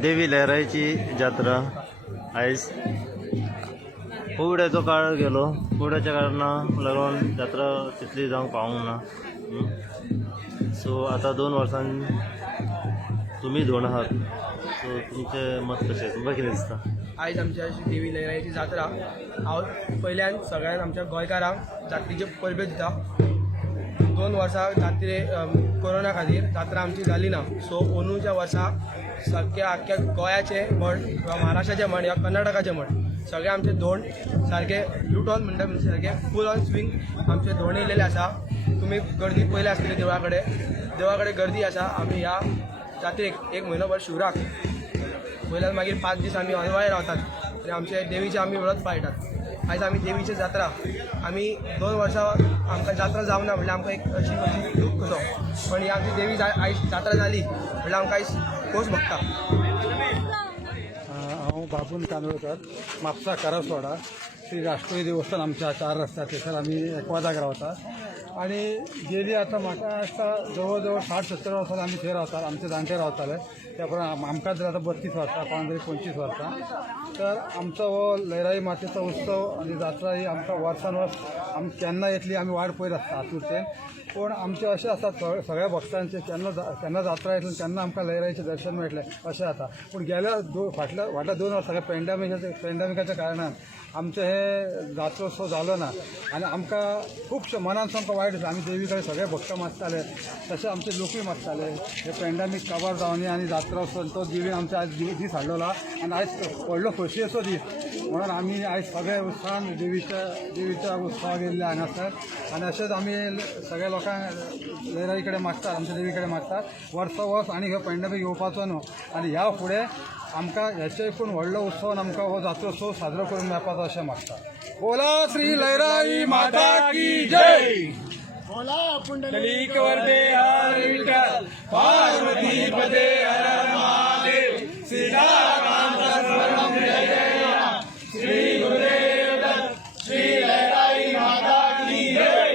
देवी लहराईची जत्रा आयज फुगड्याचो काळ गेलो. फुगड्याच्या कारणान लागून जत्रा तितली जावंक पावूंक ना. सो आता 2 वर्सांनी तुम्ही धोण आहात, सो तुमचे मत कशें, तुमकां कितें दिसता? आयज आमच्या देवी लहराईची जात्रा हांव पयल्यान सगळ्यान आमच्या गोंयकारांक जात्रेचे परबे दिता. 2 वर्सां जात्रे कोरोना खातीर जात्रा आमची जाली ना. सो अंदूच्या वर्सा आख्या गोंयाचे म्हण किंवा महाराष्ट्राचे म्हण या कर्नाटकाचे म्हण सगळे आमचे धोंड सारखे लुटोन म्हणटा सारखे फूल ऑन स्विंग आमचे धोंड येयलेले आसा. तुमी गर्दी पयले आसतली देवळा कडेन गर्दी आसा. आमी ह्या जात्रेक 1 म्हयनोभर शिवराक वयल्यान मागीर 5 दीस आमी अनवाय रावतात आनी आमचे देवीचे आमी व्रत पाळटात. आयज आमी देवीची जात्रा आमी 2 वर्सां आमकां जात्रा जावना म्हणल्यार आमकां एक अशी दूख कसो, पण ही आमची देवी आयज जात्रा जाली म्हणल्यार आमकां आयज खोस भोगता. हांव बाबून कांदोळकर, म्हापसा करासवाडा श्री राष्ट्रीय देवस्थान आमच्या 4 रस्त्यार थंयसर आमी एकवादाक रावतात. आणि गेली आता म्हाका आसता जवळ जवळ 60-70 वर्सां आमी थंय रावतात. आमचे जाणटे रावताले त्या प्रमाणे आमकां जर आतां 32 वर्सां, कोणाक तरी 25 वर्सां. तर आमचो हो लयराई मातेचो उत्सव आनी जात्रा ही आमकां वर्सान वर्स आमी केन्ना येतली आमी वाट पळयत आसता आतुरतेन. पूण आमचें अशें आसा सगळ्या भक्तांचें केन्ना जात्रा येतली तेन्ना आमकां लयराईचें दर्शन मेळटलें अशें जाता. पूण गेल्या फाटल्या 2 वर्सां पॅन्डेमिकाच्या कारणान आमचें हे जात्रोत्सव जालो ना आनी आमकां खुबशे मनान सामको वायट आसा. आमी देवी कडेन सगळे भक्त मागताले, तशें आमचे लोकूय मागताले हे पॅन्डेमीक काबार जावनी आनी जात्रोत्सव तो देवीन आमचे आयज दीस हाडलेलो आनी आयज व्हडलो खोशयेचो दीस म्हणून आमी आयज सगळे उत्साहान देवीच्या उत्सवाक येयल्ले हांगासर. आनी अशेंच आमी सगळ्या लोकांक लयराई कडेन मागतात, आमच्या देवी कडेन मागतात वर्सा वर्स आनी हो पॅन्डेमीक येवपाचो न्हू. आनी ह्या फुडें आमकां हेचे एकूण व्हडलो उत्सव आमकां हो जात्रोत्सव साजरो करून मेळपाचो अशें मागता. बोला श्री लयराई माता की जय. बोला पुंडलीक वरदे हर विठ्ठल, पार्वती पदे हर महादेव, सीताकांत स्मरण जय जय, श्री गुरुदेव दत्त, श्री लयराई माता की जय.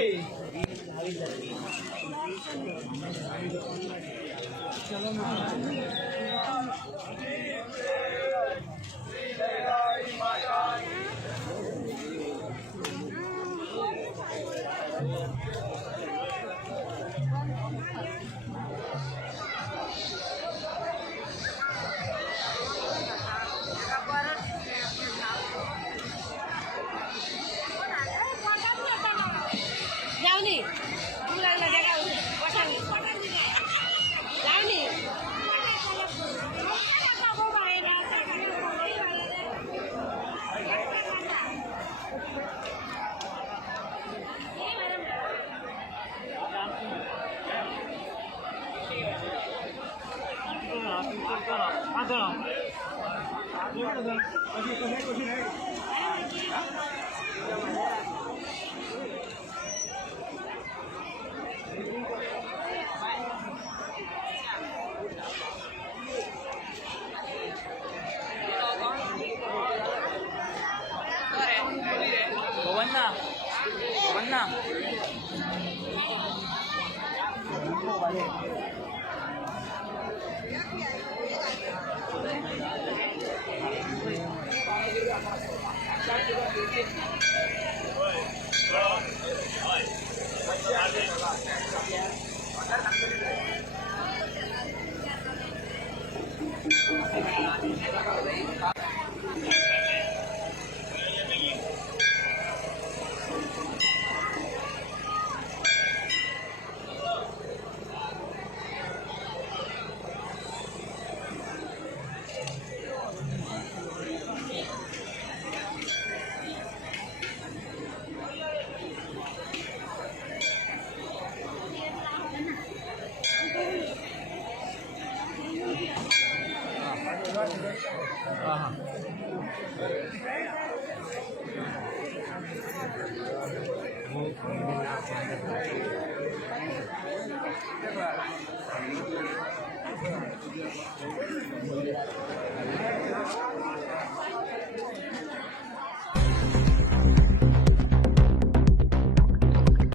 हां हां